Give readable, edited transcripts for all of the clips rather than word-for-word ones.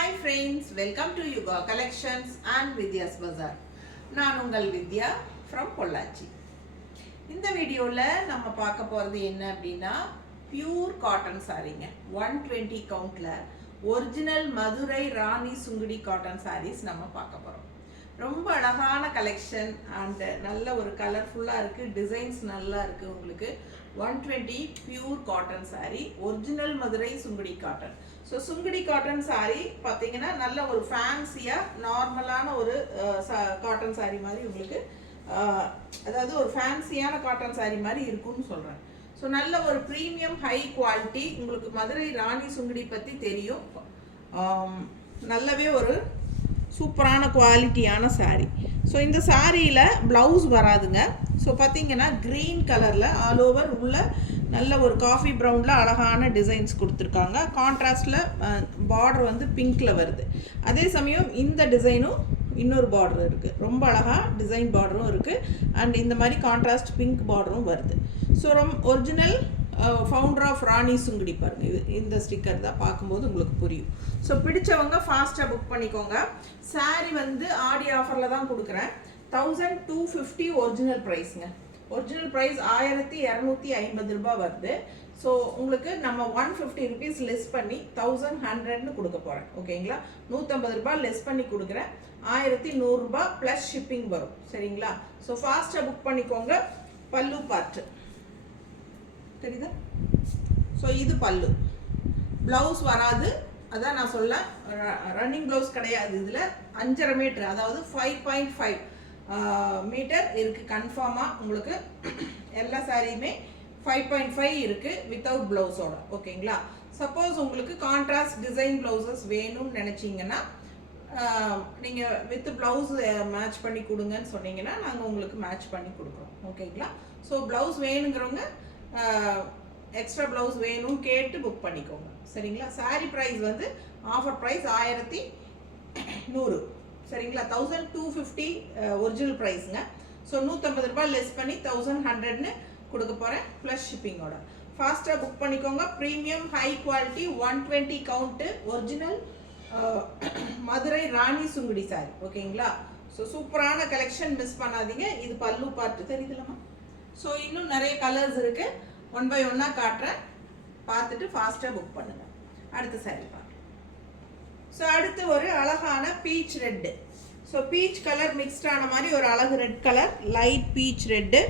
Hi friends, welcome to Yuga Collections and Vidya's Bazaar. நான் உங்கள் வித்யா from Pollachi. இந்த வீடியோல நம்ம பார்க்க போறது என்ன அப்படின்னா pure cotton சாரீங்க. 120 கவுண்ட்ல original Madurai Rani Sungudi cotton saris நம்ம பார்க்க போறோம். ரொம்ப அழகான கலெக்ஷன் அண்ட் நல்ல ஒரு கலர்ஃபுல்லா இருக்கு, டிசைன்ஸ் நல்லா இருக்கு. உங்களுக்கு 120 pure cotton sari, original Madurai Sungudi cotton. So Sungudi cotton sari பார்த்தீங்கன்னா நல்ல ஒரு ஃபேன்சியாக நார்மலான ஒரு காட்டன் சாரீ மாதிரி உங்களுக்கு அதாவது ஒரு ஃபேன்சியான காட்டன் சாரீ மாதிரி இருக்கும்னு சொல்கிறேன். ஸோ நல்ல ஒரு ப்ரீமியம் ஹை குவாலிட்டி. உங்களுக்கு மதுரை ராணி சுங்குடி பற்றி தெரியும். நல்லாவே ஒரு சூப்பரான குவாலிட்டியான சாரீ. ஸோ இந்த சாரியில் ப்ளவுஸ் வராதுங்க. ஸோ பார்த்தீங்கன்னா க்ரீன் கலரில் ஆல் ஓவர் உள்ள நல்ல ஒரு காஃபி ப்ரௌனில் அழகான டிசைன்ஸ் கொடுத்துருக்காங்க. கான்ட்ராஸ்டில் பார்டர் வந்து பிங்க்கில் வருது. அதே சமயம் இந்த டிசைனும் இன்னொரு பார்டர் இருக்குது, ரொம்ப அழகாக டிசைன் பார்டரும் இருக்குது அண்ட் இந்த மாதிரி கான்ட்ராஸ்ட் பிங்க் பார்டரும் வருது. ஸோ ஒரிஜினல் ஃபவுண்டர் ஆஃப் ராணி சுங்குடி பாருங்கள். இது இந்த ஸ்டிக்கர் தான் பார்க்கும்போது உங்களுக்கு புரியும். ஸோ பிடிச்சவங்க ஃபாஸ்ட்டாக புக் பண்ணிக்கோங்க. சாரீ வந்து ஆடி ஆஃபரில் தான் கொடுக்குறேன். 1250 ஒரிஜினல் ப்ரைஸுங்க. ஒரிஜினல் ப்ரைஸ் 1250 ரூபாய் வருது. ஸோ உங்களுக்கு நம்ம 150 ருபீஸ் லெஸ் பண்ணி 1100ன்னு கொடுக்க போகிறேன். ஓகேங்களா, 150 ரூபாய் லெஸ் பண்ணி கொடுக்குறேன். 1100 ரூபாய் ப்ளஸ் ஷிப்பிங் வரும். சரிங்களா? ஸோ ஃபாஸ்ட்டாக புக் பண்ணிக்கோங்க. பல்லு பார்ட்டு தெரியுதா? ஸோ இது பல்லு. ப்ளவுஸ் வராது, அதான் நான் சொல்ல, ரன்னிங் ப்ளவுஸ் கிடையாது. இதில் 5.5 மீட்டர், அதாவது 5.5 மீட்டர் இருக்குது கன்ஃபார்மாக. உங்களுக்கு எல்லா சாரியுமே 5.5 இருக்குது வித்தவுட் ப்ளவுஸோட. ஓகேங்களா? சப்போஸ் உங்களுக்கு கான்ட்ராஸ்ட் டிசைன் ப்ளவுசஸ் வேணும்னு நினச்சிங்கன்னா நீங்கள் வித் ப்ளவுஸ் மேட்ச் பண்ணி கொடுங்கன்னு சொன்னீங்கன்னா நாங்கள் உங்களுக்கு மேட்ச் பண்ணி கொடுக்குறோம். ஓகேங்களா? ஸோ ப்ளவுஸ் வேணுங்கிறவங்க எக்ஸ்ட்ரா ப்ளவுஸ் வேணும் கேட்டு புக் பண்ணிக்கோங்க. சரிங்களா? சாரீ ப்ரைஸ் வந்து ஆஃபர் ப்ரைஸ் 1100. சரிங்களா? 1250 ஒரிஜினல் ப்ரைஸுங்க. ஸோ 150 ரூபாய் லெஸ் பண்ணி 1100ன்னு கொடுக்க போகிறேன் ப்ளஸ் ஷிப்பிங்கோட. ஃபாஸ்ட்டாக புக் பண்ணிக்கோங்க. Premium high quality 120 count original Madurai Rani Sungudi sari. ஓகேங்களா? ஸோ சூப்பரான கலெக்ஷன், மிஸ் பண்ணாதீங்க. இது பல்லு பார்ட்டு தெரியுதுலமா? ஸோ இன்னும் நிறைய கலர்ஸ் இருக்குது, ஒன் பை ஒன்னாக காட்டுறேன், பார்த்துட்டு ஃபாஸ்ட்டாக புக் பண்ணுங்கள். அடுத்த சாரி பார்க்கலாம். ஸோ அடுத்து ஒரு அழகான peach red. So peach colour மிக்ஸ்டான மாதிரி ஒரு அழகு red colour, light peach red.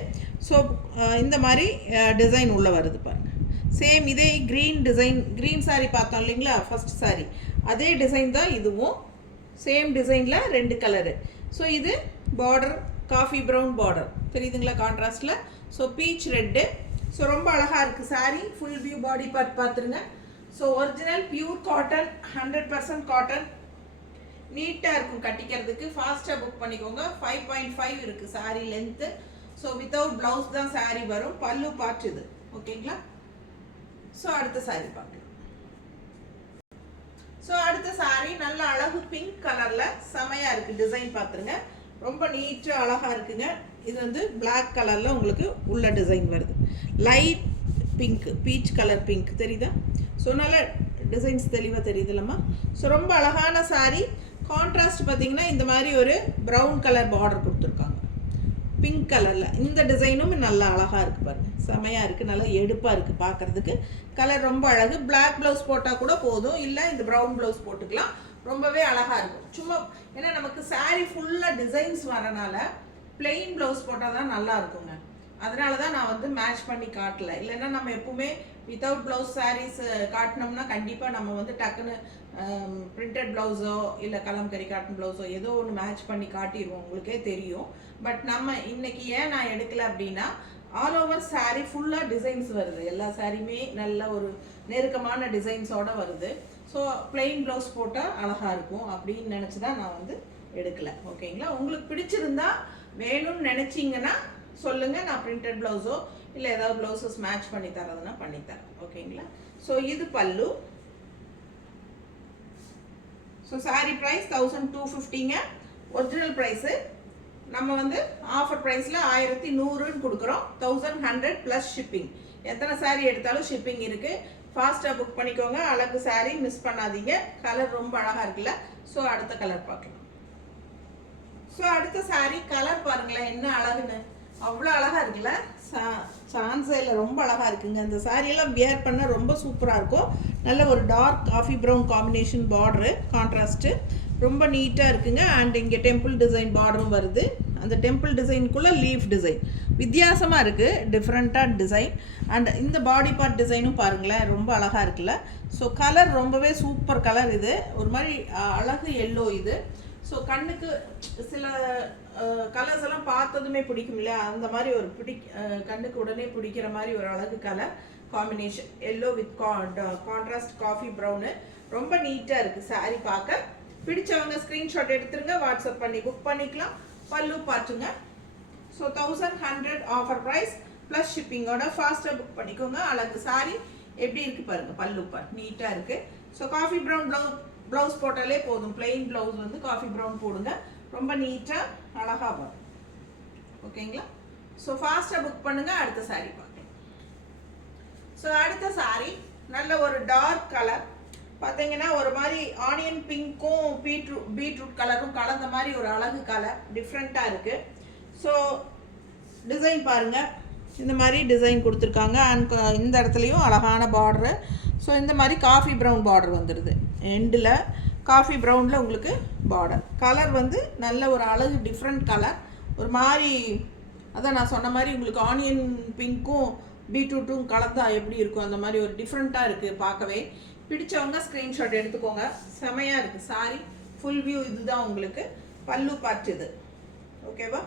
So இந்த மாதிரி டிசைன் உள்ளே வருது பாருங்கள். சேம் இதே க்ரீன் டிசைன், க்ரீன் சாரி பார்த்தோம் இல்லைங்களா ஃபர்ஸ்ட் சாரி, அதே டிசைன் தான் இதுவும். சேம் டிசைனில் 2 கலரு. ஸோ இது பார்டர் காஃபி ப்ரௌன் பார்டர் தெரியுதுங்களா கான்ட்ராஸ்டில். So peach red. ஸோ ரொம்ப அழகாக இருக்குது sari. Full view body part பார்த்துருங்க. So original pure cotton, 100% cotton. நீட்டாக இருக்கும் கட்டிக்கிறதுக்கு. ஃபாஸ்ட்டாக புக் பண்ணிக்கோங்க. 5.5 இருக்குது sari length. So without blouse தான் சாரீ வரும். பல்லு பார்ட் இது. ஓகேங்களா? ஸோ அடுத்த சாரீ பார்க்கலாம். ஸோ அடுத்த சாரீ நல்ல அழகு பிங்க் கலரில் செமையாக இருக்குது. டிசைன் பார்த்துருங்க, ரொம்ப நீட்டாக அழகாக இருக்குங்க. இது வந்து பிளாக் கலரில் உங்களுக்கு உள்ள டிசைன் வருது. Light pink, peach colour pink தெரியுதா? ஸோ நல்ல டிசைன்ஸ் தெளிவாக தெரியுது இல்லைம்மா? ஸோ ரொம்ப அழகான சாரீ. கான்ட்ராஸ்ட் பார்த்தீங்கன்னா இந்த மாதிரி ஒரு ப்ரௌன் கலர் பார்டர் கொடுத்துருக்காங்க பிங்க் கலரில். இந்த டிசைனும் நல்லா அழகாக இருக்குது பாருங்கள், செமையாக இருக்குது, நல்லா எடுப்பாக இருக்குது பார்க்குறதுக்கு. கலர் ரொம்ப அழகு. பிளாக் ப்ளவுஸ் போட்டால் கூட போதும், இல்லை இந்த ப்ரௌன் ப்ளவுஸ் போட்டுக்கலாம். ரொம்பவே அழகாக இருக்கும். சும்மா ஏன்னா நமக்கு சாரீ ஃபுல்லாக டிசைன்ஸ் வரனால பிளெயின் ப்ளவுஸ் போட்டால் தான் நல்லா இருக்குங்க. அதனால தான் நான் வந்து மேட்ச் பண்ணி காட்டல. இல்லைன்னா நம்ம எப்பவுமே வித்தவுட் ப்ளவுஸ் சாரீஸ் காட்டினோம்னா கண்டிப்பாக நம்ம வந்து டக்குன்னு பிரிண்டட் ப்ளவுஸோ இல்லை கலம்கரி காட்டன் ப்ளவுஸோ ஏதோ ஒன்று மேட்ச் பண்ணி காட்டிடுவோம், உங்களுக்கே தெரியும். பட் நம்ம இன்னைக்கு ஏன் நான் எடுக்கல அப்படின்னா ஆல் ஓவர் சாரீ ஃபுல்லாக டிசைன்ஸ் வருது. எல்லா சாரியுமே நல்ல ஒரு நெருக்கமான டிசைன்ஸோட வருது. ஸோ பிளெயின் ப்ளவுஸ் போட்டால் அழகாக இருக்கும் அப்படின்னு நினச்சி தான் நான் வந்து எடுக்கலை. ஓகேங்களா? உங்களுக்கு பிடிச்சிருந்தா வேணும்னு நினச்சிங்கன்னா சொல்லுங்கள், நான் பிரிண்டட் ப்ளவுஸோ இல்லை ஏதாவது ப்ளவுஸஸ் மேட்ச் பண்ணி தரதுன்னா பண்ணித்தரேன். ஓகேங்களா? ஸோ இது பல்லு. ஸோ சாரீ ப்ரைஸ் 1250ங்க. ஒரிஜினல் ப்ரைஸு நம்ம வந்து ஆஃபர் ப்ரைஸில் 1100ன்னு கொடுக்குறோம். 1100 ப்ளஸ் ஷிப்பிங். எத்தனை சாரீ எடுத்தாலும் ஷிப்பிங் இருக்குது. ஃபாஸ்ட்டாக புக் பண்ணிக்கோங்க. அழகு saree மிஸ் பண்ணாதீங்க. கலர் ரொம்ப அழகாக இருக்குல்ல. ஸோ அடுத்த கலர் பார்க்கலாம். ஸோ அடுத்த saree கலர் பாருங்களேன் என்ன அழகுன்னு. அவ்வளோ அழகாக இருக்குல்ல. சான்ஸே இல்லை, ரொம்ப அழகாக இருக்குங்க. அந்த சாரியெல்லாம் வியர் பண்ண ரொம்ப சூப்பராக இருக்கும். நல்ல ஒரு dark coffee brown combination border, contrast ரொம்ப நீட்டாக இருக்குங்க. அண்ட் இங்கே டெம்பிள் டிசைன் பார்டரும் வருது. அந்த டெம்பிள் டிசைனுக்குள்ளே லீஃப் டிசைன் வித்தியாசமாக இருக்குது, டிஃப்ரெண்ட்டாக டிசைன். அண்ட் இந்த பாடி பார்ட் டிசைனும் பாருங்களேன் ரொம்ப அழகாக இருக்குல்ல. ஸோ கலர் ரொம்பவே சூப்பர் கலர். இது ஒரு மாதிரி அழகு எல்லோ இது. ஸோ கண்ணுக்கு சில கலர்ஸ் எல்லாம் பார்த்ததுமே பிடிக்கும் இல்லையா, அந்த மாதிரி ஒரு கண்ணுக்கு உடனே பிடிக்கிற மாதிரி ஒரு அழகு colour combination. Yellow with contrast coffee brown ரொம்ப நீட்டாக இருக்குது சாரீ பார்க்க. பிடிச்சவங்க ஸ்க்ரீன்ஷாட் எடுத்துருங்க, வாட்ஸ்அப் பண்ணி புக் பண்ணிக்கலாம். பல்லு பார்த்துங்க. ஸோ 1100 ஆஃபர் ப்ரைஸ் ப்ளஸ் ஷிப்பிங்கோட ஃபாஸ்ட்டாக புக் பண்ணிக்கோங்க. அழகு சாரீ எப்படி இருக்குது பாருங்கள். பல்லு பார்ட் நீட்டாக இருக்குது. ஸோ காஃபி ப்ரௌன் ப்ளவுஸ் போட்டாலே போதும். பிளெயின் ப்ளவுஸ் வந்து காஃபி ப்ரௌன் போடுங்க, ரொம்ப நீட்டாக அழகாக வரும். ஓகேங்களா. ஸோ ஃபாஸ்ட்டாக புக் பண்ணுங்கள். அடுத்த சாரீ பார்க்கலாம். ஸோ அடுத்த சாரீ நல்ல ஒரு டார்க் கலர் பார்த்தீங்கன்னா ஒரு மாதிரி ஆனியன் பிங்க்கும் பீட்ரூட் கலரும் கலந்த மாதிரி ஒரு அழகு கலர், டிஃப்ரெண்ட்டாக இருக்குது. ஸோ டிசைன் பாருங்கள், இந்த மாதிரி டிசைன் கொடுத்துருக்காங்க. அண்ட் இந்த இடத்துலையும் அழகான பார்டரு. ஸோ இந்த மாதிரி காஃபி ப்ரௌன் பார்டர் வந்துடுது. எண்டில் காஃபி ப்ரௌனில் உங்களுக்கு பார்டர். கலர் வந்து நல்ல ஒரு அழகு டிஃப்ரெண்ட் கலர். ஒரு மாதிரி அதான் நான் சொன்ன மாதிரி உங்களுக்கு ஆனியன் பிங்க்கும் பீட்ரூட்டும் கலந்தா எப்படி இருக்கும் அந்த மாதிரி ஒரு டிஃப்ரெண்ட்டாக இருக்குது பார்க்கவே. பிடிச்சவங்க ஸ்க்ரீன்ஷாட் எடுத்துக்கோங்க. செமையாக இருக்குது சாரி. ஃபுல் வியூ இதுதான் உங்களுக்கு. பல்லு பார்ட் இது. ஓகேவா.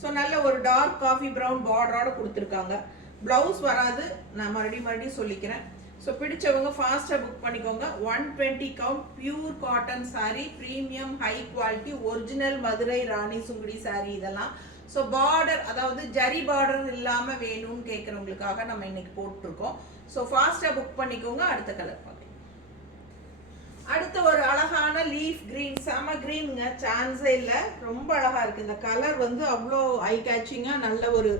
ஸோ நல்ல ஒரு டார்க் காஃபி ப்ரௌன் பார்டரோட கொடுத்துருக்காங்க. ப்ளவுஸ் வராது, நான் மறுபடியும் சொல்லிக்கிறேன். ஸோ பிடிச்சவங்க ஃபாஸ்ட்டாக புக் பண்ணிக்கோங்க. 120 count pure cotton sari, premium high quality original Madurai Rani Sungudi sari இதெல்லாம். ஸோ பார்டர் அதாவது ஜரி பார்டர் இல்லாமல் வேணும்னு கேட்குறவங்களுக்காக நம்ம இன்னைக்கு போட்டிருக்கோம். ஸோ ஃபாஸ்ட்டாக புக் பண்ணிக்கோங்க. அடுத்த கலர் பார்க்கலாம். அடுத்த ஒரு அழகான லீஃப் கிரீன், செம கிரீனுங்க, சான்ஸே இல்லை, ரொம்ப அழகாக இருக்குது. இந்த கலர் வந்து அவ்வளோ ஐ கேச்சிங்காக நல்ல ஒரு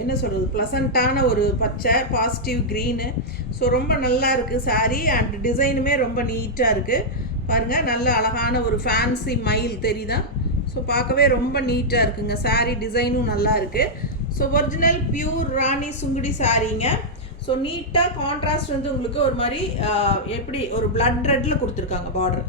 என்ன சொல்கிறது ப்ளசண்ட்டான ஒரு பச்சை பாசிட்டிவ் க்ரீனு. ஸோ ரொம்ப நல்லா இருக்குது சாரீ. அண்ட் டிசைனுமே ரொம்ப நீட்டாக இருக்குது பாருங்கள். நல்ல அழகான ஒரு ஃபேன்சி மயில் தெரியுதா. ஸோ பார்க்கவே ரொம்ப நீட்டாக இருக்குங்க. சாரீ டிசைனும் நல்லா இருக்குது. ஸோ ஒரிஜினல் பியூர் ராணி சுங்குடி சாரீங்க. ஸோ நீட்டாக கான்ட்ராஸ்ட் வந்து உங்களுக்கு ஒரு மாதிரி எப்படி ஒரு பிளட் ரெட்டில் கொடுத்துருக்காங்க பார்டர்.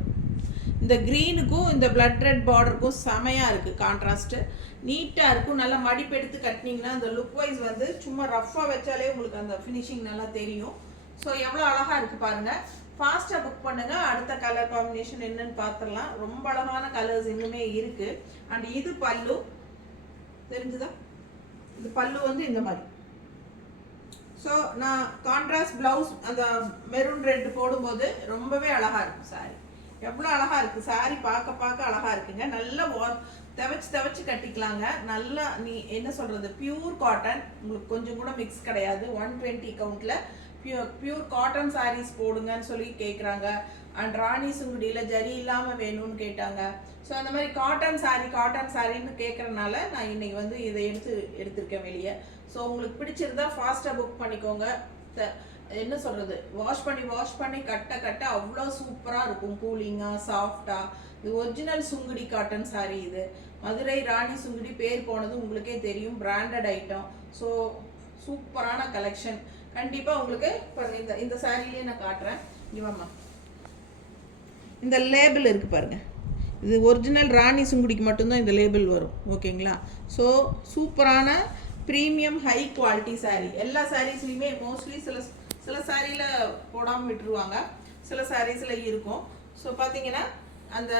இந்த க்ரீனுக்கும் இந்த பிளட் ரெட் பார்டருக்கும் செமையாக இருக்குது கான்ட்ராஸ்ட்டு. நீட்டாக இருக்கும். நல்லா மடிப்பு எடுத்து கட்டினீங்கன்னா அந்த லுக் வைஸ் வந்து சும்மா ரஃப்பாக வச்சாலே உங்களுக்கு அந்த ஃபினிஷிங் நல்லா தெரியும். ஸோ எவ்வளோ அழகாக இருக்குது பாருங்கள். ஃபாஸ்ட்டாக புக் பண்ணுங்கள். அடுத்த கலர் காம்பினேஷன் என்னன்னு பார்த்துடலாம். ரொம்ப அழகான கலர்ஸ் இன்னுமே இருக்குது. அண்ட் இது பல்லு தெரிஞ்சுதா. இது பல்லு வந்து இந்த மாதிரி. ஸோ நான் கான்ட்ராஸ்ட் ப்ளவுஸ் அந்த மெரூன் ரெட் போடும்போது ரொம்பவே அழகாக இருக்கும் சாரீ. எவ்வளோ அழகாக இருக்குது சாரீ. பார்க்க அழகாக இருக்குங்க. நல்லா துவைச்சு கட்டிக்கலாங்க. நல்லா என்ன சொல்கிறது பியூர் காட்டன், உங்களுக்கு கொஞ்சம் கூட மிக்ஸ் கிடையாது. 120 கவுண்டில் பியூர் காட்டன் சாரீஸ் போடுங்கன்னு சொல்லி கேட்குறாங்க. அண்ட் ராணி சுங்குடியில் ஜரி இல்லாமல் வேணும்னு கேட்டாங்க. ஸோ அந்த மாதிரி காட்டன் சாரின்னு கேட்குறனால நான் இன்னைக்கு வந்து இதை எடுத்திருக்கேன் வெளியே. ஸோ உங்களுக்கு பிடிச்சிருந்தா ஃபாஸ்ட்டாக புக் பண்ணிக்கோங்க. என்ன சொல்கிறது வாஷ் பண்ணி கட்ட அவ்வளோ சூப்பராக இருக்கும். கூலிங்காக சாஃப்டாக. இது ஒரிஜினல் சுங்குடி காட்டன் சாரீ. இது மதுரை ராணி சுங்குடி பேர் போனது உங்களுக்கே தெரியும். Branded item. ஸோ சூப்பரான கலெக்ஷன். கண்டிப்பாக உங்களுக்கு பாருங்க. இந்த சாரீலேயே நான் காட்டுறேன். இவம்மா இந்த லேபிள் இருக்குது பாருங்கள். இது ஒரிஜினல் ராணி சுங்குடிக்கு மட்டும்தான் இந்த லேபிள் வரும். ஓகேங்களா. ஸோ சூப்பரான ப்ரீமியம் ஹை குவாலிட்டி சாரீ. எல்லா சாரீஸ்லையுமே மோஸ்ட்லி சில சாரியில் போடாமல் விட்டுருவாங்க, சில சாரீஸில் இருக்கும். ஸோ பார்த்தீங்கன்னா அந்த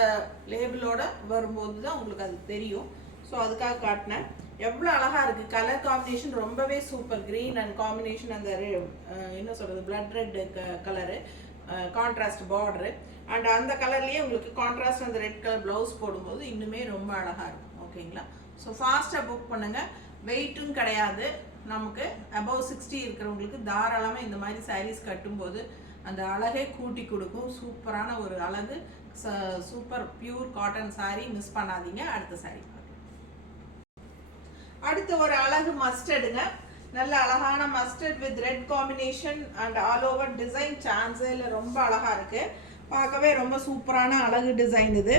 லேபிளோட வரும்போது தான் உங்களுக்கு அது தெரியும். ஸோ அதுக்காக காட்டினேன். எவ்வளோ அழகாக இருக்குது. கலர் காம்பினேஷன் ரொம்பவே சூப்பர். க்ரீன் அண்ட் காம்பினேஷன் அந்த என்ன சொல்கிறது blood red colour, contrast border. And அந்த கலர்லேயே உங்களுக்கு கான்ட்ராஸ்ட் அந்த ரெட் கலர் ப்ளவுஸ் போடும்போது இன்னுமே ரொம்ப அழகாக இருக்கும். ஓகேங்களா. ஸோ ஃபாஸ்ட்டாக புக் பண்ணுங்கள். வெயிட்டும் கிடையாது. நமக்கு அபவ் 60 இருக்கிறவங்களுக்கு தாராளமாக இந்த மாதிரி சாரீஸ் கட்டும்போது அந்த அழகே கூட்டி கொடுக்கும். சூப்பரான ஒரு அழகு super pure cotton sari. Miss பண்ணாதீங்க. அடுத்த சாரீ அடுத்த ஒரு அழகு மஸ்டர்டுங்க. நல்ல அழகான mustard with red combination and all over design சான்ஸே இல்லை, ரொம்ப அழகாக இருக்குது. பார்க்கவே ரொம்ப சூப்பரான அழகு டிசைன் இது.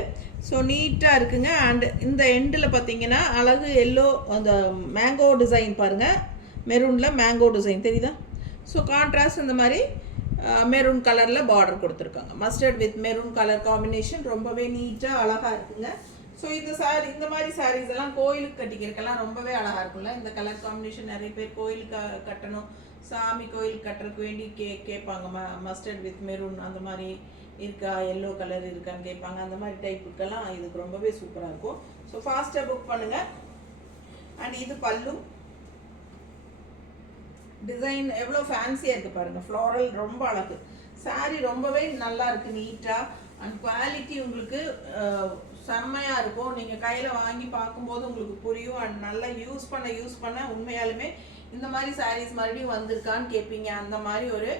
ஸோ நீட்டாக இருக்குங்க. அண்ட் இந்த எண்டில் பார்த்தீங்கன்னா அழகு எல்லோ அந்த மேங்கோ டிசைன் பாருங்கள், மெரூனில் மேங்கோ டிசைன் தெரியுதா? ஸோ கான்ட்ராஸ்ட் இந்த மாதிரி மெரூன் கலரில் பார்டர் கொடுத்துருக்காங்க. Mustard with maroon colour combination ரொம்பவே நீட்டாக அழகாக இருக்குங்க. ஸோ இந்த மாதிரி சாரீஸ் எல்லாம் கோயிலுக்கு கட்டிக்கிறதுக்கெல்லாம் ரொம்பவே அழகாக இருக்கும்ல. இந்த கலர் காம்பினேஷன் நிறைய பேர் கோயிலுக்கு கட்டணும், சாமி கோயிலுக்கு கட்டுறதுக்கு வேண்டி கேட்பாங்க. மஸ்டர்ட் வித் மெரூன் அந்த மாதிரி இருக்கா, எல்லோ கலர் இருக்கான்னு கேட்பாங்க. அந்த மாதிரி டைப்புக்கெல்லாம் இதுக்கு ரொம்பவே சூப்பராக இருக்கும். ஸோ ஃபாஸ்ட்டாக புக் பண்ணுங்கள். அண்ட் இது பல்லு டிசைன் எவ்வளோ ஃபேன்சியாக இருக்குது பாருங்கள், ஃப்ளோரல் ரொம்ப அழகு. சாரீ ரொம்பவே நல்லா இருக்குது, நீட்டாக. அண்ட் குவாலிட்டி உங்களுக்கு செம்மையாக இருக்கும். நீங்கள் கையில் வாங்கி பார்க்கும்போது உங்களுக்கு புரியும். அண்ட் நல்லா யூஸ் பண்ண உண்மையாலுமே இந்த மாதிரி சாரீஸ் மறுபடியும் வந்திருக்கான்னு கேட்பீங்க. அந்த மாதிரி ஒரு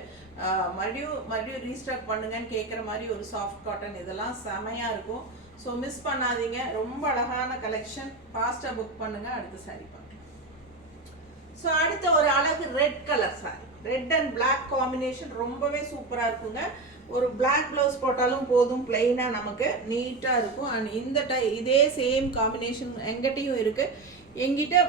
மறுபடியும் ரீஸ்டாக் பண்ணுங்கன்னு கேட்குற மாதிரி ஒரு சாஃப்ட் காட்டன் இதெல்லாம் செமையாக இருக்கும். ஸோ மிஸ் பண்ணாதீங்க. ரொம்ப அழகான கலெக்ஷன். ஃபாஸ்ட்டாக புக் பண்ணுங்கள். அடுத்த சாரீ பார்க்கலாம். ஸோ அடுத்த ஒரு அழகு red colour sari, red and black combination ரொம்பவே சூப்பராக இருக்குங்க. ஒரு பிளாக் ப்ளவுஸ் போட்டாலும் போதும், பிளெயினாக நமக்கு நீட்டாக இருக்கும். அண்ட் இதே சேம் காம்பினேஷன் எங்கிட்டையும் இருக்குது. எங்கிட்ட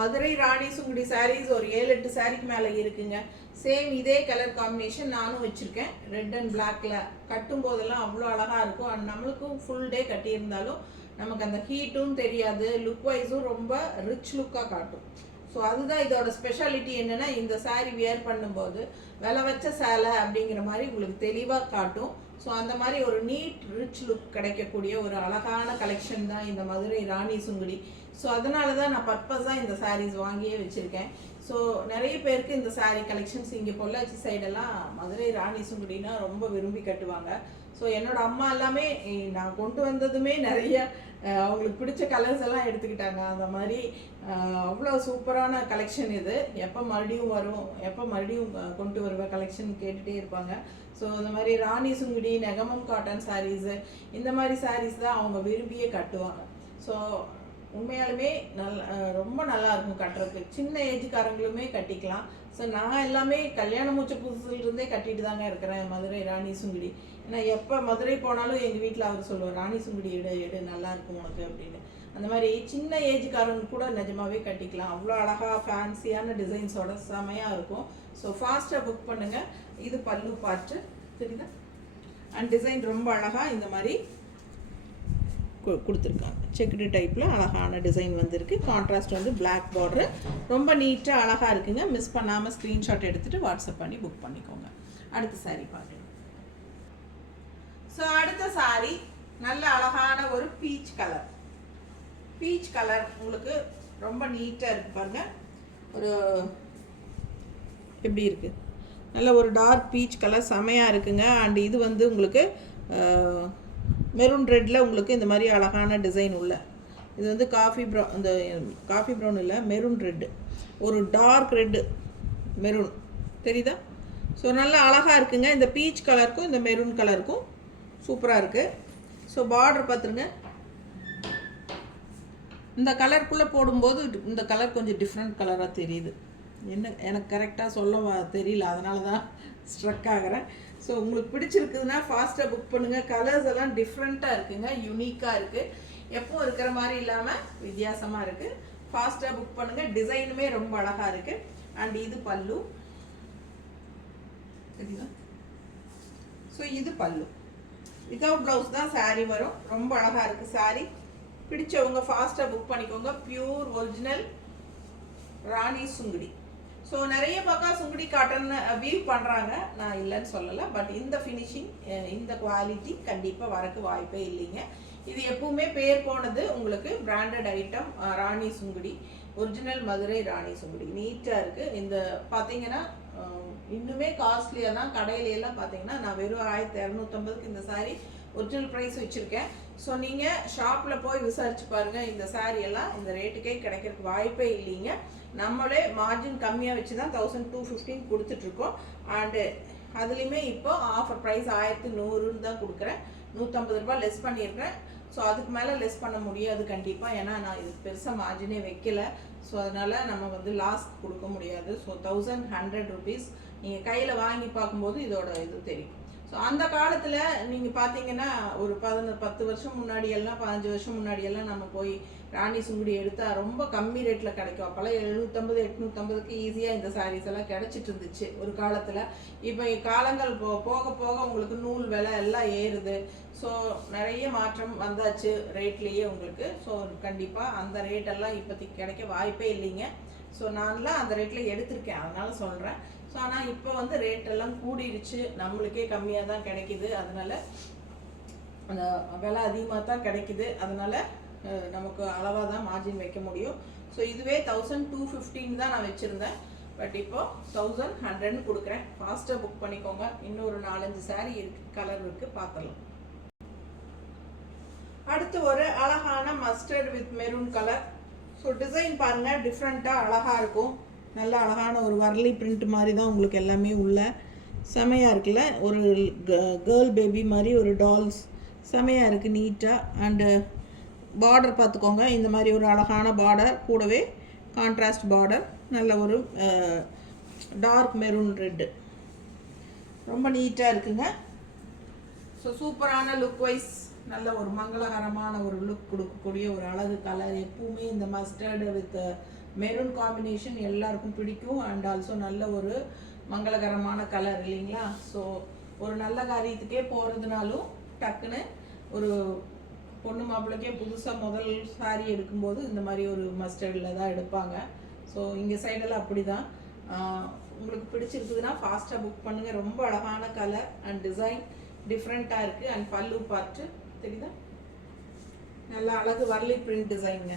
மதுரை ராணி சுங்குடி சாரீஸ் ஒரு 7-8 சாரிக்கு மேலே இருக்குங்க. சேம் இதே கலர் காம்பினேஷன் நானும் வச்சுருக்கேன். ரெட் அண்ட் பிளாக்ல கட்டும் போதெல்லாம் அவ்வளோ அழகாக இருக்கும். அண்ட் நம்மளுக்கும் ஃபுல் டே கட்டியிருந்தாலும் நமக்கு அந்த ஹீட்டும் தெரியாது, லுக் வைஸும் ரொம்ப ரிச் லுக்காக காட்டும். ஸோ அதுதான் இதோட ஸ்பெஷாலிட்டி. என்னென்னா இந்த சாரீ வியர் பண்ணும்போது விலை வச்ச சேலை அப்படிங்கிற மாதிரி உங்களுக்கு தெளிவாக காட்டும். ஸோ அந்த மாதிரி ஒரு நீட் ரிச் லுக் கிடைக்கக்கூடிய ஒரு அழகான கலெக்ஷன் தான் இந்த மதுரை ராணி சுங்குடி. ஸோ அதனால தான் நான் பர்பஸாக இந்த சாரீஸ் வாங்கியே வச்சுருக்கேன். ஸோ நிறைய பேருக்கு இந்த சாரீ கலெக்ஷன்ஸ் இங்கே பொள்ளாச்சி சைடெல்லாம் மதுரை ராணி சுங்குடினா ரொம்ப விரும்பி கட்டுவாங்க. ஸோ என்னோடய அம்மா எல்லாமே நான் கொண்டு வந்ததுமே நிறைய அவங்களுக்கு பிடிச்ச கலர்ஸ் எல்லாம் எடுத்துக்கிட்டாங்க. அந்த மாதிரி அவ்வளோ சூப்பரான கலெக்ஷன் இது. எப்போ மறுபடியும் கொண்டு வருவ கலெக்ஷன் கேட்டுகிட்டே இருப்பாங்க. ஸோ இந்த மாதிரி ராணி சுங்குடி, நெகமம் காட்டன் சாரீஸு, இந்த மாதிரி சாரீஸ் தான் அவங்க விரும்பியே கட்டுவாங்க. ஸோ உண்மையாலுமே ரொம்ப நல்லா இருக்கும் கட்டுறதுக்கு. சின்ன ஏஜுக்காரங்களுமே கட்டிக்கலாம். ஸோ நான் எல்லாமே கல்யாணம் மூச்ச புதுசுலேருந்தே கட்டிட்டு தாங்க இருக்கிறேன் மதுரை ராணி சுங்குடி. ஏன்னா எப்போ மதுரை போனாலும் எங்கள் வீட்டில் அவர் சொல்லுவார், ராணி சுங்குடி எடு நல்லா இருக்கும் உனக்கு அப்படின்னு. அந்த மாதிரி சின்ன ஏஜுக்காரங்க கூட நிஜமாவே கட்டிக்கலாம். அவ்வளோ அழகாக ஃபேன்சியான டிசைன்ஸோட செமையாக இருக்கும். ஸோ ஃபாஸ்ட்டாக புக் பண்ணுங்கள். இது பல்லு பார்ட்டு தெரியுதா? அண்ட் டிசைன் ரொம்ப அழகாக இந்த மாதிரி கொடுத்துருக்காங்க. செக்குடு டைப்பில் அழகான டிசைன் வந்திருக்கு. கான்ட்ராஸ்ட் வந்து பிளாக் பார்டரு. ரொம்ப நீட்டாக அழகாக இருக்குங்க. மிஸ் பண்ணாமல் ஸ்க்ரீன்ஷாட் எடுத்துகிட்டு வாட்ஸ்அப் பண்ணி புக் பண்ணிக்கோங்க. அடுத்த சாரீ பாருங்க. ஸோ அடுத்த சாரீ நல்ல அழகான ஒரு பீச் கலர் உங்களுக்கு ரொம்ப நீட்டாக இருக்குது பாருங்கள். ஒரு எப்படி இருக்குது, நல்ல ஒரு டார்க் பீச் கலர் செமையாக இருக்குங்க. அண்ட் இது வந்து உங்களுக்கு மெரூன் ரெட்டில் உங்களுக்கு இந்த மாதிரி அழகான டிசைன் உள்ள இது வந்து காஃபி ப்ரௌன் இல்லை, மெரூன் ரெட்டு, ஒரு டார்க் ரெட்டு மெரூன் தெரியுதா? ஸோ நல்லா அழகாக இருக்குங்க. இந்த பீச் கலருக்கும் இந்த மெரூன் கலருக்கும் சூப்பராக இருக்குது. ஸோ பார்டர் பார்த்துருங்க. இந்த கலருக்குள்ளே போடும்போது இந்த கலர் கொஞ்சம் டிஃப்ரெண்ட் கலராக தெரியுது. எனக்கு கரெக்டாக சொல்ல தெரியல, அதனால தான் ஸ்ட்ரக் ஆகிறேன். ஸோ உங்களுக்கு பிடிச்சிருக்குதுன்னா ஃபாஸ்ட்டாக புக் பண்ணுங்கள். கலர்ஸ் எல்லாம் டிஃப்ரெண்ட்டாக இருக்குங்க, யூனிக்காக இருக்குது, எப்பவும் இருக்கிற மாதிரி இல்லாமல் வித்தியாசமாக இருக்குது. ஃபாஸ்ட்டாக புக் பண்ணுங்கள். டிசைனுமே ரொம்ப அழகாக இருக்குது. அண்ட் இது பல்லு சரிங்களா? ஸோ இது பல்லு, வித்தவுட் ப்ளவுஸ் தான் சாரீ வரும். ரொம்ப அழகாக இருக்குது சாரீ. பிடிச்சவங்க ஃபாஸ்ட்டாக புக் பண்ணிக்கோங்க. Pure original Rani Sungudi. So நிறைய பக்கம் சுங்குடி காட்டன் வியூ பண்ணுறாங்க, நான் இல்லைன்னு சொல்லலை. பட் இந்த ஃபினிஷிங், இந்த குவாலிட்டி கண்டிப்பாக வரக்கு வாய்ப்பே இல்லைங்க. இது எப்பவுமே பேர் போனது உங்களுக்கு பிராண்டட் ஐட்டம் ராணி சுங்குடி, ஒரிஜினல் மதுரை ராணி சுங்குடி. நீட்டாக இருக்குது. இந்த பார்த்தீங்கன்னா இன்னுமே காஸ்ட்லியாக தான். கடையிலெல்லாம் பார்த்தீங்கன்னா நான் வெறும் 1250க்கு இந்த சாரீ ஒரிஜினல் ப்ரைஸ் வச்சுருக்கேன். ஸோ நீங்கள் ஷாப்பில் போய் விசாரிச்சு பாருங்கள். இந்த சாரீ எல்லாம் இந்த ரேட்டுக்கே கிடைக்கிறதுக்கு வாய்ப்பே இல்லைங்க. நம்மளே மார்ஜின் கம்மியாக வச்சு தான் 1215 கொடுத்துட்ருக்கோம். அண்டு அதுலேயுமே இப்போ ஆஃபர் ப்ரைஸ் 1100ன்னு தான் கொடுக்குறேன். 150 லெஸ் பண்ணியிருக்கேன். ஸோ அதுக்கு மேலே லெஸ் பண்ண முடியாது கண்டிப்பாக, ஏன்னா நான் இது பெருசாக மார்ஜினே வைக்கல. ஸோ அதனால் நம்ம வந்து லாஸ் கொடுக்க முடியாது. ஸோ 1100 rupees நீங்கள் கையில் வாங்கி பார்க்கும்போது இதோட இது தெரியும். ஸோ அந்த காலத்தில் நீங்கள் பார்த்தீங்கன்னா ஒரு 10 வருஷம் முன்னாடியெல்லாம் 15 வருஷம் முன்னாடியெல்லாம் நம்ம போய் ராணி சுங்குடி எடுத்தால் ரொம்ப கம்மி ரேட்டில் கிடைக்கும். அப்போல்லாம் 750 850க்கு ஈஸியாக இந்த சாரீஸ் எல்லாம் கிடச்சிட்டு இருந்துச்சு ஒரு காலத்தில். இப்போ காலங்கள் போக போக உங்களுக்கு நூல் விலை எல்லாம் ஏறுது. ஸோ நிறைய மாற்றம் வந்தாச்சு ரேட்லேயே உங்களுக்கு. ஸோ கண்டிப்பாக அந்த ரேட்டெல்லாம் இப்போதைக்கு கிடைக்க வாய்ப்பே இல்லைங்க. ஸோ நான்லாம் அந்த ரேட்டில் எடுத்திருக்கேன், அதனால் சொல்கிறேன். ஸோ ஆனால் இப்போ வந்து ரேட்டெல்லாம் கூடிருச்சு, நம்மளுக்கே கம்மியாக தான் கிடைக்கிது. அதனால் அந்த விலை அதிகமாக தான் கிடைக்கிது. அதனால் நமக்கு அளவாக தான் மார்ஜின் வைக்க முடியும். ஸோ இதுவே 1215 தான் நான் வச்சுருந்தேன். பட் இப்போ 1100 கொடுக்குறேன். ஃபாஸ்ட்டாக புக் பண்ணிக்கோங்க. இன்னொரு 4-5 சாரீ இருக்குது, கலர் இருக்குது, பார்க்கலாம். அடுத்து ஒரு அழகான mustard with maroon colour. So design பாருங்கள், டிஃப்ரெண்ட்டாக அழகாக இருக்கும். நல்ல அழகான ஒரு வர்லி பிரிண்ட் மாதிரி தான் உங்களுக்கு எல்லாமே உள்ள. செமையாக இருக்குல்ல, ஒரு கேர்ள் பேபி மாதிரி ஒரு டால்ஸ் செமையாக இருக்குது நீட்டாக. அண்டு பார்டர் பார்த்துக்கோங்க, இந்த மாதிரி ஒரு அழகான பார்டர், கூடவே கான்ட்ராஸ்ட் பார்டர், நல்ல ஒரு டார்க் மெரூன் ரெட்டு, ரொம்ப நீட்டாக இருக்குங்க. ஸோ சூப்பரான லுக் வைஸ் நல்ல ஒரு மங்களகரமான ஒரு லுக் கொடுக்கக்கூடிய ஒரு அழகு கலர். எப்பவுமே இந்த மஸ்டர்டு வித் மெரூன் காம்பினேஷன் எல்லாருக்கும் பிடிக்கும். அண்ட் ஆல்சோ நல்ல ஒரு மங்களகரமான கலர் இல்லைங்களா. ஸோ ஒரு நல்ல காரியத்துக்கே போகிறதுனாலும் டக்குன்னு ஒரு பொண்ணு மாப்பிள்ளைக்கே புதுசாக முதல் சாரி எடுக்கும்போது இந்த மாதிரி ஒரு மஸ்டர்டில் தான் எடுப்பாங்க. ஸோ இங்கே சைடெல்லாம் அப்படி தான். உங்களுக்கு பிடிச்சிருக்குதுன்னா ஃபாஸ்ட்டாக புக் பண்ணுங்கள். ரொம்ப அழகான கலர் அண்ட் டிசைன் டிஃப்ரெண்ட்டாக இருக்குது. அண்ட் பல்லு பார்ட்டு தெரியுதா, நல்லா அழகு வர்லி பிரிண்ட் டிசைனுங்க,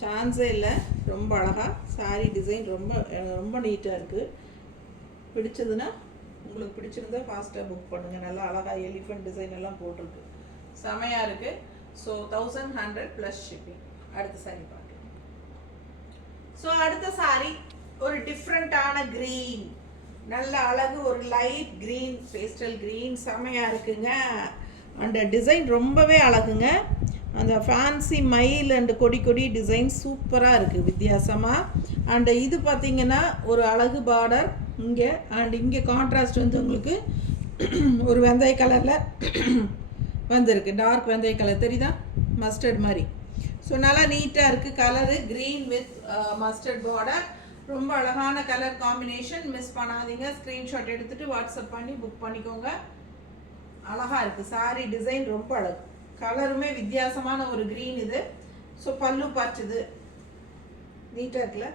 சான்ஸே இல்லை. ரொம்ப அழகாக சாரீ டிசைன் ரொம்ப ரொம்ப நீட்டாக இருக்குது. பிடிச்சதுன்னா உங்களுக்கு பிடிச்சிருந்தா ஃபாஸ்ட்டாக புக் பண்ணுங்கள். நல்லா அழகாக எலிஃபெண்ட் டிசைன் எல்லாம் போட்டிருக்கு, செமையாக இருக்குது. So 1100 plus shipping. அடுத்த சாரீ பார்க்கலாம். ஸோ அடுத்த சாரீ ஒரு டிஃப்ரெண்ட்டான க்ரீன், நல்ல அழகு ஒரு லைட் க்ரீன், பேஸ்டல் க்ரீன், செமையாக இருக்குங்க. அந்த டிசைன் ரொம்பவே அழகுங்க. அந்த ஃபேன்சி மயில் அண்ட் கொடி கொடி டிசைன் சூப்பராக இருக்குது வித்தியாசமாக. அண்ட் இது பார்த்திங்கன்னா ஒரு அழகு பார்டர் இங்கே. அண்ட் இங்கே கான்ட்ராஸ்ட் வந்து உங்களுக்கு ஒரு வெந்தய கலரில் வந்திருக்கு, டார்க் வெந்தய கலர் தெரியுதா, மஸ்டர்ட் மாதிரி. ஸோ நல்லா நீட்டாக இருக்குது colour, green with mustard border. ரொம்ப அழகான கலர் காம்பினேஷன், மிஸ் பண்ணாதீங்க. ஸ்க்ரீன்ஷாட் எடுத்துகிட்டு வாட்ஸ்அப் பண்ணி புக் பண்ணிக்கோங்க. அழகாக இருக்குது சாரீ டிசைன், ரொம்ப அழகு. கலருமே வித்தியாசமான ஒரு க்ரீன் இது. ஸோ பல்லு பார்த்துது நீட்டாக இருக்குல்ல.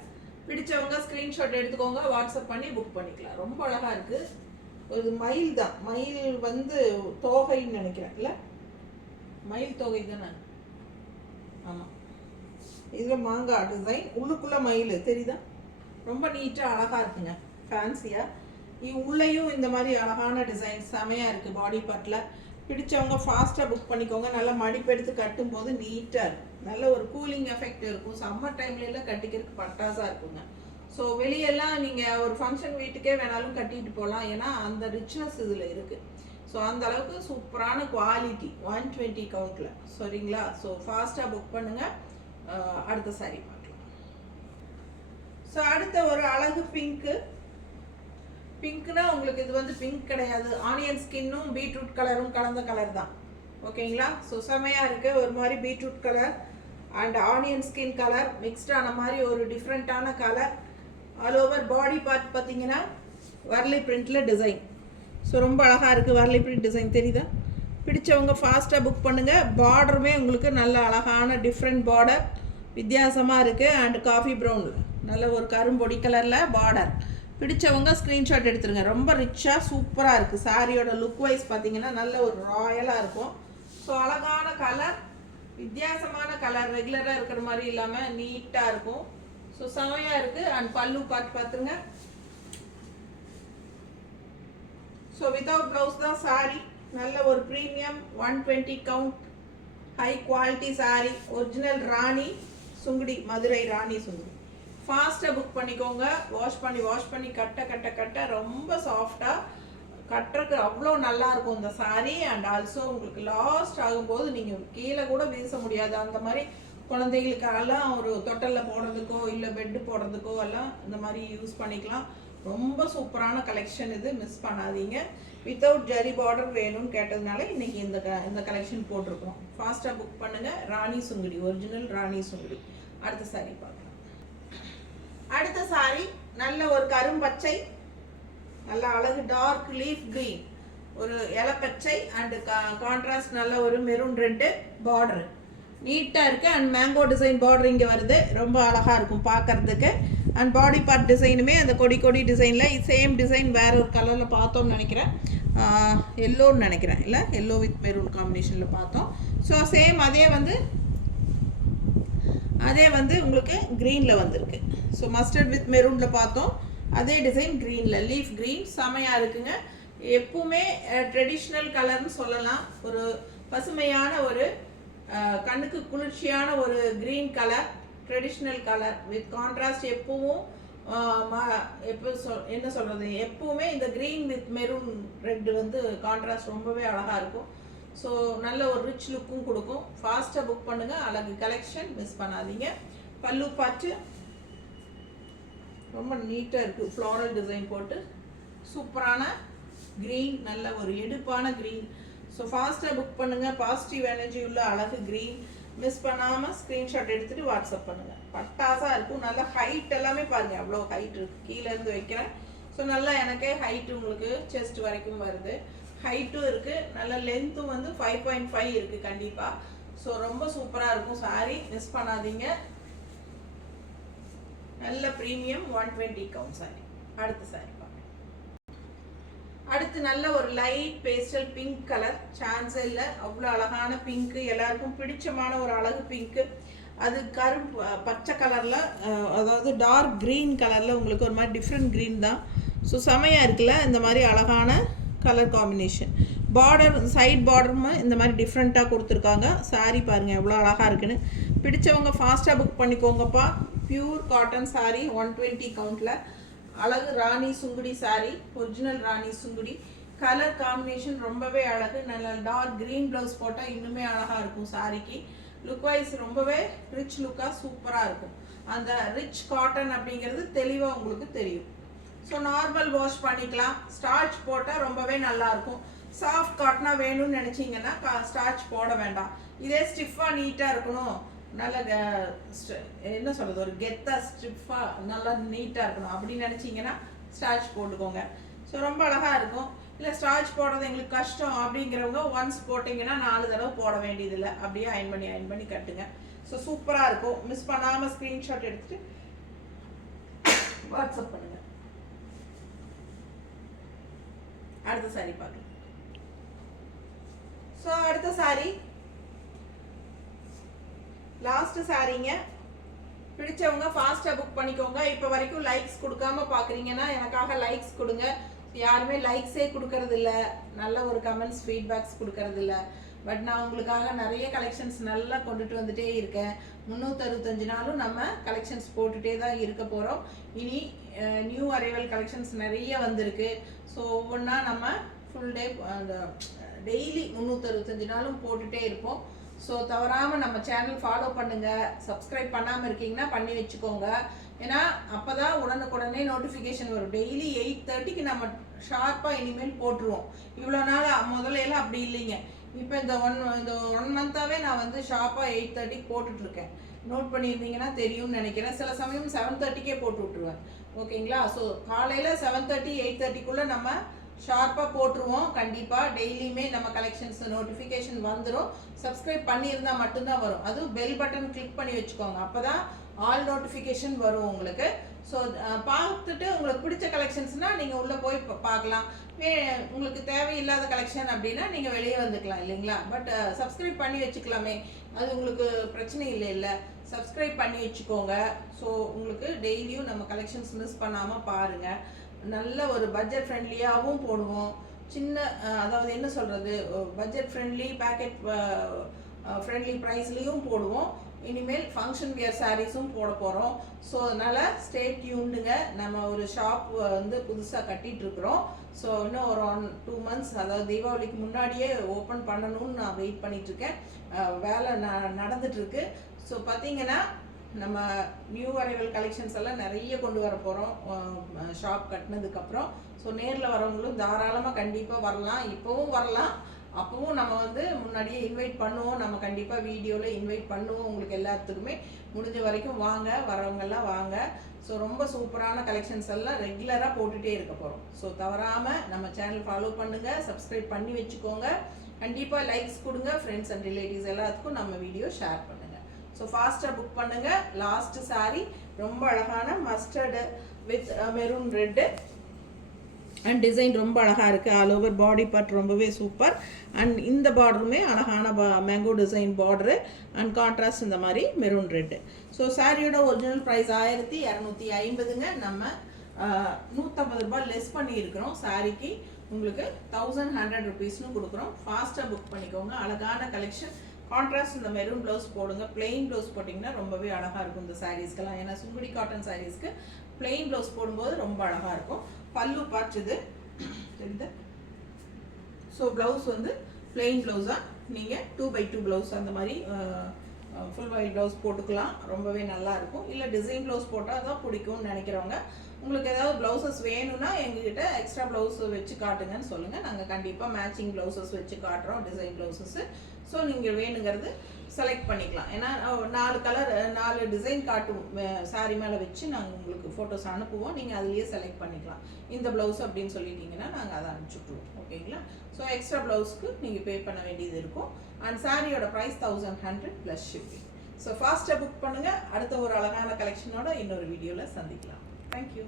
பிடிச்சவங்க ஸ்க்ரீன்ஷாட் எடுத்துக்கோங்க, வாட்ஸ்அப் பண்ணி புக் பண்ணிக்கலாம். ரொம்ப அழகாக இருக்குது. ஒரு மயில் தான், மயில் வந்து தோகைன்னு நினைக்கிறேன், இல்லை மயில் தொகை தானே. ஆமாம், இதில் மாங்காய் டிசைன், உள்ளுக்குள்ளே மயில் தெரியுதா, ரொம்ப நீட்டாக அழகாக இருக்குங்க, ஃபேன்சியாக. உள்ளேயும் இந்த மாதிரி அழகான டிசைன் செமையாக இருக்குது பாடி பார்ட்டில். பிடிச்சவங்க ஃபாஸ்ட்டாக புக் பண்ணிக்கோங்க. நல்லா மடிப்பெடுத்து கட்டும்போது நீட்டாக இருக்கும், நல்ல ஒரு கூலிங் எஃபெக்ட் இருக்கும். சம்மர் டைம்லலாம் கட்டிக்கிறதுக்கு பட்டாசாக இருக்குங்க. ஸோ வெளியெல்லாம் நீங்கள் ஒரு ஃபங்க்ஷன் வீட்டுக்கே வேணாலும் கட்டிட்டு போகலாம், ஏன்னா அந்த ரிச்னஸ் இதில் இருக்குது. ஸோ அந்த அளவுக்கு சூப்பரான குவாலிட்டி, 120 கவுண்டில், சரிங்களா. ஸோ ஃபாஸ்ட்டாக புக் பண்ணுங்கள். அடுத்த சாரீ பார்க்கலாம். ஸோ அடுத்த ஒரு அழகு பிங்க்கு. பிங்க்னா உங்களுக்கு இது வந்து பிங்க் கிடையாது, ஆனியன் ஸ்கின்னும் பீட்ரூட் கலரும் கலந்த கலர் தான், ஓகேங்களா. ஸோ செமையாக இருக்குது, ஒரு மாதிரி beetroot colour and onion skin colour மிக்ஸ்டான மாதிரி ஒரு டிஃப்ரெண்ட்டான colour. All over body part பார்த்தீங்கன்னா வர்லி பிரிண்டில் டிசைன். ஸோ ரொம்ப அழகாக இருக்குது வர்லி பிரிண்ட் டிசைன் தெரியுதா. பிடிச்சவங்க ஃபாஸ்ட்டாக புக் பண்ணுங்கள். பார்டருமே உங்களுக்கு நல்ல அழகான டிஃப்ரெண்ட் பார்டர், வித்தியாசமாக இருக்குது. அண்ட் காஃபி ப்ரௌனில் நல்ல ஒரு கரும்பொடி கலரில் பார்டர். பிடிச்சவங்க ஸ்க்ரீன்ஷாட் எடுத்துருங்க. ரொம்ப ரிச்சாக சூப்பராக இருக்குது. சாரியோட லுக் வைஸ் பார்த்தீங்கன்னா நல்ல ஒரு ராயலாக இருக்கும். ஸோ அழகான கலர், வித்தியாசமான கலர், ரெகுலராக இருக்கிற மாதிரி இல்லாமல் நீட்டாக இருக்கும். ஸோ செமையாக இருக்குது. அண்ட் பல்லு பார்த்துருங்க. ஸோ வித்தவுட் ப்ளவுஸ் தான் சாரி. நல்ல ஒரு premium 120 count high quality sari. Original Rani Sungudi, Madurai Rani Sungudi. ஃபாஸ்ட்டாக புக் பண்ணிக்கோங்க. வாஷ் பண்ணி கட்ட ரொம்ப சாஃப்டாக கட்டுறதுக்கு அவ்வளோ நல்லா இருக்கும் இந்த சாரீ. அண்ட் ஆல்சோ உங்களுக்கு லாஸ்ட் ஆகும்போது நீங்கள் கீழே கூட வீச முடியாது. அந்த மாதிரி குழந்தைகளுக்கெல்லாம் ஒரு தொட்டலில் போடுறதுக்கோ இல்லை பெட்டு போடுறதுக்கோ எல்லாம் இந்த மாதிரி யூஸ் பண்ணிக்கலாம். ரொம்ப சூப்பரான கலெக்ஷன் இது, மிஸ் பண்ணாதீங்க. வித்தவுட் ஜரி பார்டர் வேணும்னு கேட்டதுனால இன்னைக்கு இந்த கலெக்ஷன் போட்டிருக்கோம். ஃபாஸ்ட்டாக புக் பண்ணுங்கள். ராணி சுங்குடி, ஒரிஜினல் ராணி சுங்குடி. அடுத்த சாரீ பார்க்கலாம். அடுத்த சாரீ நல்ல ஒரு கரும்பச்சை, நல்ல அழகு டார்க் லீஃப் கிரீன், ஒரு இலப்பச்சை அண்ட் கான்ட்ராஸ்ட் நல்ல ஒரு மெரூன் ரெட்டு பார்டரு நீட்டாக இருக்குது. அண்ட் மேங்கோ டிசைன் பார்டர் இங்கே வருது, ரொம்ப அழகாக இருக்கும் பார்க்குறதுக்கு. அண்ட் பாடி பார்ட் டிசைனுமே அந்த கொடி டிசைனில் சேம் டிசைன் வேறு ஒரு கலரில் பார்த்தோம்னு நினைக்கிறேன், எல்லோன்னு நினைக்கிறேன், இல்லை எல்லோ வித் மெரூன் காம்பினேஷனில் பார்த்தோம். ஸோ சேம் அதே வந்து உங்களுக்கு க்ரீனில் வந்திருக்கு. ஸோ மஸ்டர்ட் வித் மெரூனில் பார்த்தோம், அதே டிசைன் க்ரீனில் லீஃப் க்ரீன் செமையாக இருக்குங்க. எப்பவுமே ட்ரெடிஷ்னல் கலர்னு சொல்லலாம். ஒரு பசுமையான ஒரு கண்ணுக்கு குளிர்ச்சியான ஒரு green colour, traditional colour with contrast. எப்பவும் என்ன சொல்கிறது, எப்பவுமே இந்த க்ரீன் வித் மெரூன் ரெட் வந்து கான்ட்ராஸ்ட் ரொம்பவே அழகாக இருக்கும். ஸோ நல்ல ஒரு ரிச் லுக்கும் கொடுக்கும். ஃபாஸ்ட்டாக புக் பண்ணுங்கள். அழகு கலெக்ஷன், மிஸ் பண்ணாதீங்க. பல்லு பார்த்து ரொம்ப நீட்டாக இருக்குது, ஃப்ளாரல் டிசைன் போட்டு சூப்பரான க்ரீன், நல்ல ஒரு எடுப்பான க்ரீன். ஸோ ஃபாஸ்ட்டாக புக் பண்ணுங்கள். பாசிட்டிவ் எனர்ஜி உள்ள அழகு க்ரீன், மிஸ் பண்ணாமல் ஸ்க்ரீன்ஷாட் எடுத்துகிட்டு வாட்ஸ்அப் பண்ணுங்கள். பட்டாசாக இருக்கும். நல்லா ஹைட் எல்லாமே பாருங்கள், அவ்வளோ ஹைட் இருக்குது. கீழேருந்து வைக்கிறேன். ஸோ நல்லா எனக்கே ஹைட்டு உங்களுக்கு செஸ்ட் வரைக்கும் வருது, ஹைட்டும் இருக்குது. நல்ல லென்த்தும் வந்து 5.5 இருக்குது கண்டிப்பாக. ஸோ ரொம்ப சூப்பராக இருக்கும் சாரீ, மிஸ் பண்ணாதீங்க. நல்ல ப்ரீமியம் 120 கவுண்ட் சாரீ. அடுத்த சாரீ பார்க்கலாம். அடுத்து நல்ல ஒரு லைட் பேஸ்டல் பிங்க் கலர், சான்ஸே இல்லை, அவ்வளோ அழகான பிங்க்கு, எல்லாருக்கும் பிடிச்சமான ஒரு அழகு பிங்க்கு. அது பச்சை கலரில், அதாவது டார்க் க்ரீன் கலரில் உங்களுக்கு ஒரு மாதிரி டிஃப்ரெண்ட் க்ரீன் தான். ஸோ செமையாக இருக்குல்ல இந்த மாதிரி அழகான கலர் காம்பினேஷன். பார்டர், சைட் பார்டரும் இந்த மாதிரி டிஃப்ரெண்ட்டாக கொடுத்துருக்காங்க. சாரீ பாருங்கள் எவ்வளோ அழகாக இருக்குன்னு. பிடிச்சவங்க ஃபாஸ்ட்டாக புக் பண்ணிக்கோங்கப்பா. பியூர் காட்டன் சாரீ, 120 கவுண்டில். அழகு Rani Sungudi sari, original Rani Sungudi. Colour combination ரொம்பவே அழகு. நல்ல டார்க் க்ரீன் ப்ளவுஸ் போட்டால் இன்னுமே அழகாக இருக்கும் சாரீக்கு. லுக் வைஸ் ரொம்பவே ரிச் லுக்காக சூப்பராக இருக்கும். அந்த ரிச் காட்டன் அப்படிங்கிறது தெளிவாக உங்களுக்கு தெரியும். ஸோ நார்மல் வாஷ் பண்ணிக்கலாம். ஸ்டார்ச் போட்டால் ரொம்பவே நல்லாயிருக்கும். சாஃப்ட் காட்டனாக வேணும்னு நினச்சிங்கன்னா ஸ்டார்ச் போட வேண்டாம். இதே ஸ்டிஃபாக நீட்டாக இருக்கணும், நல்ல என்ன சொல்கிறது, ஒரு கெத்தாக ஸ்டிஃபாக நல்லா நீட்டாக இருக்கணும் அப்படின்னு நினச்சிங்கன்னா ஸ்டார்ச் போட்டுக்கோங்க. ஸோ ரொம்ப அழகாக இருக்கும். இல்லை ஸ்டார்ச் போடுறது எங்களுக்கு கஷ்டம் அப்படிங்கிறவங்க ஒன்ஸ் போட்டிங்கன்னா 4 தடவை போட வேண்டியதில்லை. அப்படியே அயன் பண்ணி கட்டுங்க. ஸோ சூப்பராக இருக்கும். மிஸ் பண்ணாமல் ஸ்க்ரீன்ஷாட் எடுத்துகிட்டு வாட்ஸ்அப் பண்ணுங்கள். அடுத்த சாரீ பார்க்கலாம். ஸோ அடுத்த சாரீ லாஸ்ட் சாரீங்க. பிடிச்சவங்க ஃபாஸ்ட்டாக புக் பண்ணிக்கோங்க. இப்போ வரைக்கும் லைக்ஸ் கொடுக்காம பார்க்குறீங்கன்னா எனக்காக லைக்ஸ் கொடுங்க. யாருமே லைக்ஸே கொடுக்கறது இல்லை, நல்ல ஒரு கமெண்ட்ஸ் ஃபீட்பேக்ஸ் கொடுக்கறது இல்லை. பட் நான் உங்களுக்காக நிறைய கலெக்ஷன்ஸ் நல்லா கொண்டுட்டு வந்துட்டே இருக்கேன். 365 நாளும் நம்ம கலெக்ஷன்ஸ் போட்டுகிட்டே தான் இருக்க போகிறோம். இனி நியூ அரைவல் கலெக்ஷன்ஸ் நிறைய வந்திருக்கு. ஸோ ஒவ்வொன்றா நம்ம ஃபுல் டே அந்த டெய்லி 365 நாளும் போட்டுகிட்டே இருப்போம். ஸோ தவறாமல் நம்ம சேனல் ஃபாலோ பண்ணுங்கள். சப்ஸ்கிரைப் பண்ணாமல் இருக்கீங்கன்னா பண்ணி வச்சுக்கோங்க. ஏன்னா அப்போ தான் உடனுக்குடனே நோட்டிஃபிகேஷன் வரும். டெய்லி 8:30க்கு நம்ம ஷார்ப்பாக இனிமேல் போட்டுருவோம். இவ்வளோ நாள் முதலையெல்லாம் அப்படி இல்லைங்க. இப்போ இந்த ஒன் மந்த்தாகவே நான் வந்து ஷார்ப்பாக 8:30க்கு போட்டுட்ருக்கேன். நோட் பண்ணியிருந்தீங்கன்னா தெரியும்னு நினைக்கிறேன். சில சமயம் 7:30க்கே போட்டு விட்ருவேன். ஓகேங்களா? ஸோ காலையில் 7:30 8:30க்குள்ளே நம்ம ஷார்ப்பாக போட்டுருவோம். கண்டிப்பாக டெய்லியுமே நம்ம கலெக்ஷன்ஸ் நோட்டிஃபிகேஷன் வந்துடும். சப்ஸ்கிரைப் பண்ணியிருந்தால் மட்டும்தான் வரும். அதுவும் பெல் பட்டன் கிளிக் பண்ணி வச்சுக்கோங்க. அப்போ தான் ஆல் நோட்டிஃபிகேஷன் வரும் உங்களுக்கு. ஸோ பார்த்துட்டு உங்களுக்கு பிடிச்ச கலெக்ஷன்ஸ்னால் நீங்கள் உள்ளே போய் பார்க்கலாம். உங்களுக்கு தேவையில்லாத கலெக்ஷன் அப்படின்னா நீங்கள் வெளியே வந்துக்கலாம் இல்லைங்களா? பட் சப்ஸ்கிரைப் பண்ணி வச்சுக்கலாமே, அது உங்களுக்கு பிரச்சனை இல்லை. சப்ஸ்கிரைப் பண்ணி வச்சுக்கோங்க. ஸோ உங்களுக்கு டெய்லியும் நம்ம கலெக்ஷன்ஸ் மிஸ் பண்ணாமல் பாருங்கள். நல்ல ஒரு பட்ஜெட் ஃப்ரெண்ட்லியாகவும் போடுவோம். சின்ன அதாவது என்ன சொல்கிறது, பட்ஜெட் ஃப்ரெண்ட்லி பேக்கெட் ஃப்ரெண்ட்லி ப்ரைஸ்லேயும் போடுவோம். இனிமேல் ஃபங்க்ஷன் வியர் சாரீஸும் போட போகிறோம். ஸோ அதனால் ஸ்டே டியூன்டுங்க. நம்ம ஒரு ஷாப் வந்து புதுசாக கட்டிகிட்டு இருக்கிறோம். ஸோ இன்னும் ஒரு 2 months, அதாவது தீபாவளிக்கு முன்னாடியே ஓப்பன் பண்ணணும்னு நான் வெயிட் பண்ணிகிட்ருக்கேன். வேலை நடந்துகிட்ருக்கு. ஸோ பார்த்தீங்கன்னா நம்ம நியூ அரைவல் கலெக்ஷன்ஸ் எல்லாம் நிறைய கொண்டு வர போகிறோம் ஷாப் கட்டினதுக்கப்புறம். ஸோ நேரில் வரவங்களும் தாராளமாக கண்டிப்பாக வரலாம். இப்போவும் வரலாம், அப்போவும் நம்ம வந்து முன்னாடியே இன்வைட் பண்ணுவோம். நம்ம கண்டிப்பாக வீடியோவில் இன்வைட் பண்ணுவோம். உங்களுக்கு எல்லாத்துக்குமே முடிஞ்ச வரைக்கும் வாங்க, வரவங்கெல்லாம் வாங்க. ஸோ ரொம்ப சூப்பரான கலெக்ஷன்ஸ் எல்லாம் ரெகுலராக போட்டுகிட்டே இருக்க போகிறோம். ஸோ தவறாமல் நம்ம சேனல் ஃபாலோ பண்ணுங்கள், சப்ஸ்கிரைப் பண்ணி வச்சுக்கோங்க. கண்டிப்பாக லைக்ஸ் கொடுங்க. ஃப்ரெண்ட்ஸ் அண்ட் ரிலேட்டிவ்ஸ் எல்லாத்துக்கும் நம்ம வீடியோ ஷேர் பண்ணுங்கள். ஸோ ஃபாஸ்ட்டாக புக் பண்ணுங்கள். லாஸ்ட் சாரீ ரொம்ப அழகான mustard with maroon red and design ரொம்ப அழகாக இருக்குது. ஆல் ஓவர் பாடி பார்ட் ரொம்பவே சூப்பர். அண்ட் இந்த பார்டருமே அழகான mango design border and contrast இந்த மாதிரி மெரூன் ரெட்டு. ஸோ சாரியோட ஒரிஜினல் ப்ரைஸ் 1250ங்க. நம்ம 150 ரூபாய் லெஸ் பண்ணியிருக்கிறோம். சாரிக்கு உங்களுக்கு 1100 rupeesனு கொடுக்குறோம். ஃபாஸ்ட்டாக புக் பண்ணிக்கோங்க. அழகான கலெக்ஷன். கான்ட்ராஸ்ட் இந்த மெரூன் ப்ளவுஸ் போடுங்க. பிளெயின் ப்ளவுஸ் போட்டிங்கன்னா ரொம்பவே அழகாக இருக்கும் இந்த சாரீஸ்க்கெல்லாம். ஏன்னா சுங்குடி காட்டன் சாரீஸ்க்கு பிளெயின் ப்ளவுஸ் போடும்போது ரொம்ப அழகாக இருக்கும். பல்லு பார்ட் இது தெரியுது. ஸோ ப்ளவுஸ் வந்து பிளெயின் ப்ளவுஸாக நீங்கள் 2x2 ப்ளவுஸ் அந்த மாதிரி ஃபுல் வைட் ப்ளவுஸ் போட்டுக்கலாம். ரொம்பவே நல்லா இருக்கும். இல்லை டிசைன் ப்ளவுஸ் போட்டால் தான் பிடிக்கும்னு நினைக்கிறவங்க, உங்களுக்கு ஏதாவது ப்ளவுசஸ் வேணும்னா எங்ககிட்ட எக்ஸ்ட்ரா ப்ளவுஸ் வச்சு காட்டுங்கன்னு சொல்லுங்கள். நாங்கள் கண்டிப்பாக மேட்சிங் ப்ளவுசஸ் வச்சு காட்டுறோம், டிசைன் ப்ளவுசஸ்ஸு. ஸோ நீங்கள் வேணுங்கிறது செலக்ட் பண்ணிக்கலாம். ஏன்னா 4 கலர் 4 டிசைன் காட்டும் சாரீ மேலே வச்சு நாங்கள் உங்களுக்கு ஃபோட்டோஸ் அனுப்புவோம். நீங்கள் அதுலேயே செலக்ட் பண்ணிக்கலாம். இந்த ப்ளவுஸ் அப்படின்னு சொல்லிட்டீங்கன்னா நாங்கள் அதை அனுப்பிச்சுட்ருவோம். ஓகேங்களா? ஸோ எக்ஸ்ட்ரா ப்ளவுஸ்க்கு நீங்கள் பே பண்ண வேண்டியது இருக்கும். அண்ட் சாரியோட ப்ரைஸ் 1100 + ஷிப்பிங். ஸோ ஃபாஸ்ட்டாக புக் பண்ணுங்கள். அடுத்த ஒரு அழகான கலெக்ஷனோட இன்னொரு வீடியோவில் சந்திக்கலாம். தேங்க்யூ.